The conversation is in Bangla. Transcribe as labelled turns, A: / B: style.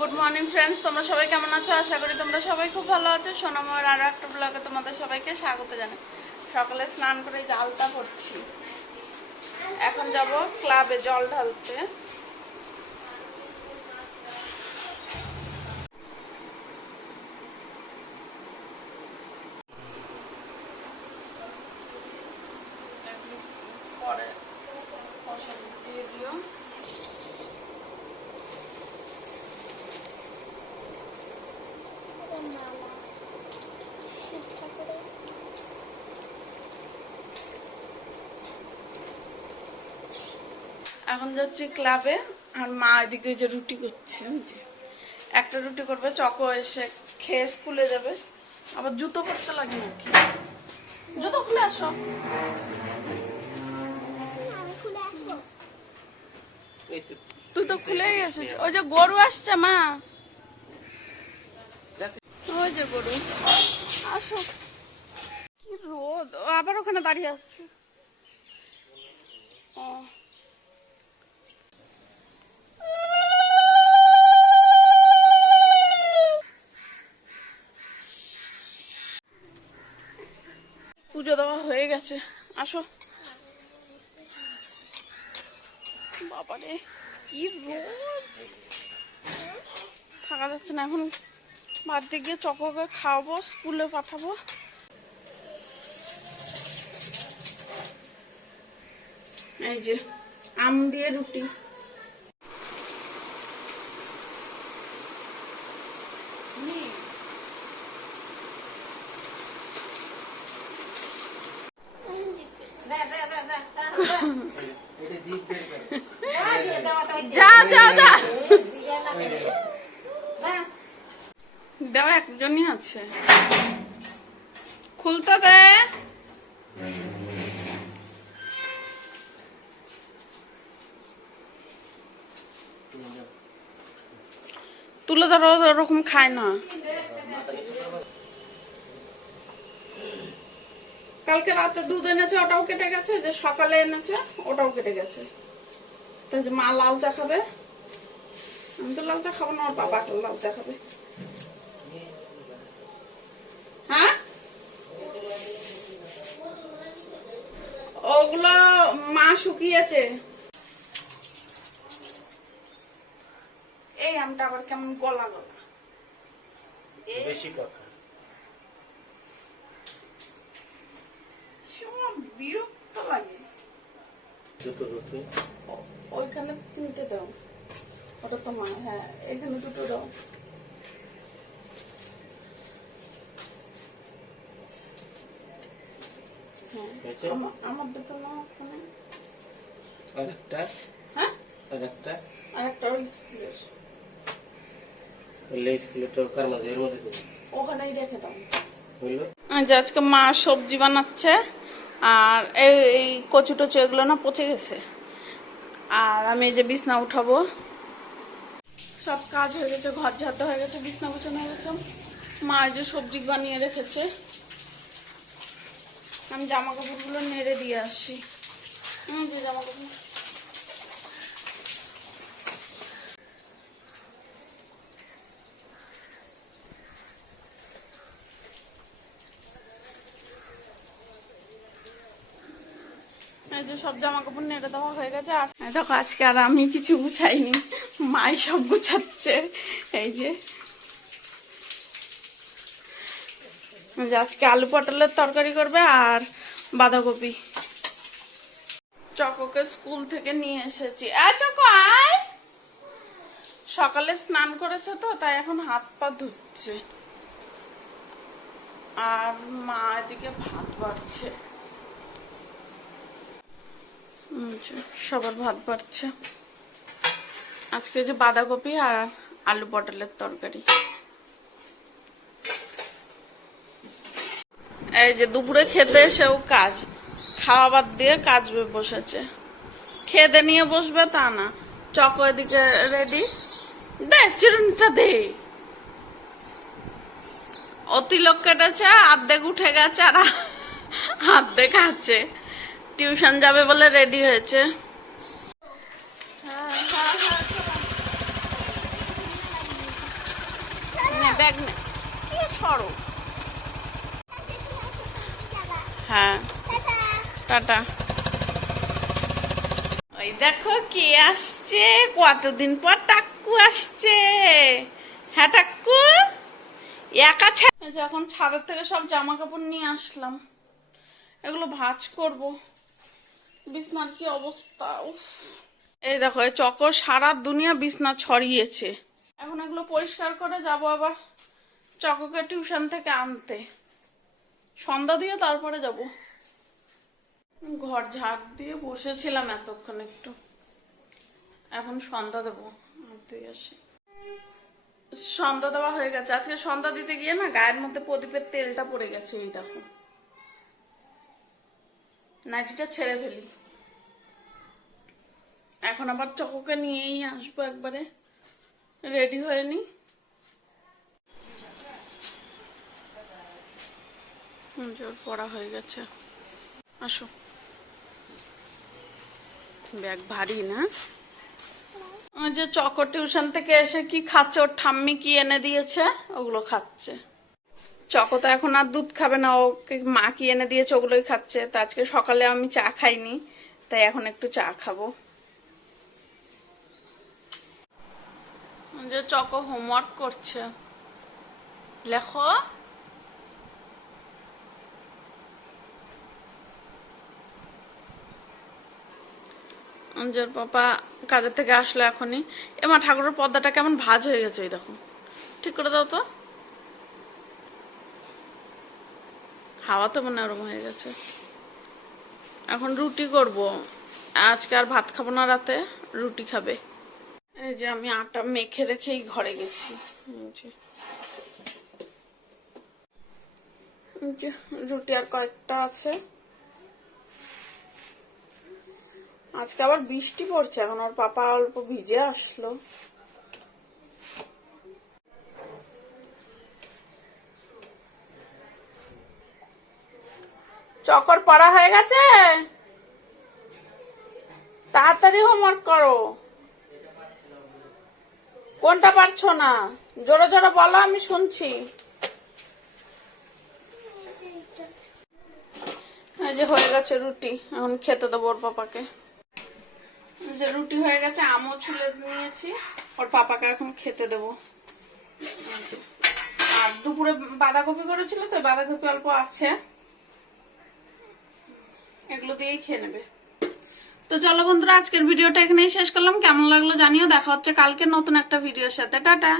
A: গুড মর্নিং ফ্রেন্ডস তোমরা সবাই কেমন আছো? আশা করি তোমরা সবাই খুব ভালো আছো। সোনাময়ের আরও একটা ব্লগে তোমাদের সবাইকে স্বাগত জানাই। সকালে স্নান করে জালটা করছি এখন যাব ক্লাবে জল ঢালতে। পরে ওষুধ দিয়ে দিও এখন যাচ্ছি ক্লাবে, আর মা এদিকে যে রুটি করছে যে। একটা রুটি করবে, চকো এসে খেয়ে স্কুলে যাবে। আবার জুতো পরতে লাগে নাকি? জুতো খুলে আসো। তুই তো খুলেই এসেছিস। ওই যে গরু আসছে, মা। ওই যে গরু। আসো। কি রোদ। আবার ওখানে দাঁড়িয়ে আসছে ও পুজো দেওয়া গেছে আসো। বাবারে, কি রোদ। থাকা যাচ্ছে না, এখন বাড়িতে গিয়ে চকোকে খাওয়াবো, স্কুলে পাঠাবো। এই যে, আম দিয়ে রুটি
B: এটা জিভ বের করে
A: যা যা যা দেওয়া একজনই আছে। খুলতে দে। তুলে ধরো, ওরকম খায় না। কালকে রাতে দুধ এনেছে, ওটাও কেটে গেছে, যে সকালে এনেছে, ওটাও কেটে গেছে। মা লাল চা খাবে? আমি তো লাল চা খাব না, ওর বাবা লাল চা খাবে হ্যাঁ ওগুলো মা শুকিয়েছে। এই আমটা আবার কেমন গলা গলা।
B: বেশি পাকা।
A: বিরক্ত লাগে। ওইখানে তিনটে দাও। ওটা তোমার হ্যাঁ এখানে দুটো দাও হ্যাঁ
B: হয়েছে?
A: আমা- আমার দুটো নাও ওখানে।
B: আর
A: হ্যাঁ?
B: আর একটা
A: ওই স্কুলের
B: লেজ প্লেটটা কার মাঝে এর মধ্যে
A: ওখানেই রেখে দাও।
B: হইল
A: আজ আজকে মা সবজি বানাচ্ছে আর এই এই কচু টচু এগুলো না পচে গেছে। আর আমি এই যে বিছনা উঠাবো। সব কাজ হয়ে গেছে ঘর ঝাড়তে হয়ে গেছে বিছনা গুছানো হয়ে গেছে। মা এই যে সবজি বানিয়ে রেখেছে। আমি জামা কাপড়গুলো নেড়ে দিয়ে আসি। জামা কাপড় এই যে সব জামা কাপড় নেড়ে দেওয়া হয়ে গেছে, আর দেখো, আজকে আর আমি কিছু গুছাইনি। মাই সব গুছাচ্ছে। এই যে এই যে আজকে আলু পটলের তরকারি করবে আর বাঁধাকপি। চকোকে স্কুল থেকে নিয়ে এসেছি। আয়। সকালে স্নান করেছে তো, তাই এখন হাত পা ধুচ্ছে। আর মা এদিকে ভাত বাড়ছে। সবার ভাত বাড়ছে। আজকে যে বাঁধাকপি আর আলু পটলের তরকারি। এই যে দুপুরে খেতে এসেও কাজ। খাওয়া বাদ দিয়ে কাজ বসেছে। খেতে নিয়ে বসবে তা না। চক এদিকে রেডি দে চিরুনিটা দে। অতি লোক কেটেছে অর্ধেক উঠে গেছে আর আর্ধেক আছে। টিউশন যাবে বলে রেডি হয়েছে। হ্যাঁ, হ্যাঁ, হ্যাঁ, ব্যাগ নে। সরো। হ্যাঁ। টাটা। ওই দেখো কে আসছে, কতদিন পর টাক্কু আসছে। হ্যাঁ টাক্কু? একা এই ছাদের থেকে সব জামা কাপড় নিয়ে আসলাম। এগুলো ভাঁজ করব। বিছনার কি অবস্থা এই দেখো, এই চকর সারা দুনিয়া বিছনা ছড়িয়েছে। এখন এগুলো পরিষ্কার করে যাব আবার চককে টিউশন থেকে আনতে। সন্ধ্যা দিয়ে তারপরে যাব। ঘর ঝাড় দিয়ে বসেছিলাম এতক্ষণ একটু। এখন সন্ধ্যা দেবো তুই আসি। সন্ধ্যা দেওয়া হয়ে গেছে। আজকে সন্ধ্যা দিতে গিয়ে না গায়ের মধ্যে প্রদীপের তেলটা পড়ে গেছে, এই দেখো। নাইটিটা ছেড়ে ফেলি। এখন আবার চকোকে নিয়েই আসব একবারে। রেডি হয়ে নি। জোর পড়া হয়ে গেছে। আসো। ব্যাগ ভারী না? ওই যে চকর টিউশন থেকে এসে কি খাচ্ছে? ওর ঠাম্মি কি এনে দিয়েছে? ওগুলো খাচ্ছে। চকো তো এখন আর দুধ খাবে না ওকে মা কি এনে দিয়েছে ওগুলোই খাচ্ছে। তা আজকে সকালে আমি চা খাইনি, তাই এখন একটু চা খাব। যে চকো হোমওয়ার্ক করছে। লেখো। অঞ্জর পাপা কাজের থেকে আসলো এখনই। এমা ঠাকুরের পর্দাটা কেমন ভাজ হয়ে গেছে এই দেখো। ঠিক করে দাও তো। হাওয়া তো মনে ওরম হয়ে গেছে। এখন রুটি করব। আজকে আর ভাত খাব না রাতে, রুটি খাবে। এই যে আমি আটা মেখে রেখেই ঘরে গেছি। রুটি আর কয়েকটা আছে। আজকে আবার বৃষ্টি পড়ছে, এখন ওর পাপা অল্প ভিজে আসলো। চকর পড়া হয়ে গেছে? তাড়াতাড়ি হোমওয়ার্ক করো। কোনটা পারছ না? জোরে জোরে বলো, আমি শুনছি। এই যে হয়ে গেছে রুটি, এখন খেতে দেবো ওর পাপাকে। যে রুটি হয়ে গেছে, আমও ছুলে নিয়েছি। ওর পাপাকে এখন খেতে দেবো। আর দুপুরে বাঁধাকপি করেছিল তো, বাঁধাকপি অল্প আছে। এগুলো দিয়েই খেয়ে নেবে। তো চলো বন্ধুরা, আজকের ভিডিওটা এখানেই শেষ করলাম। কেমন লাগল জানিও। দেখা হচ্ছে কালকে নতুন একটা ভিডিওর সাথে। টাটা!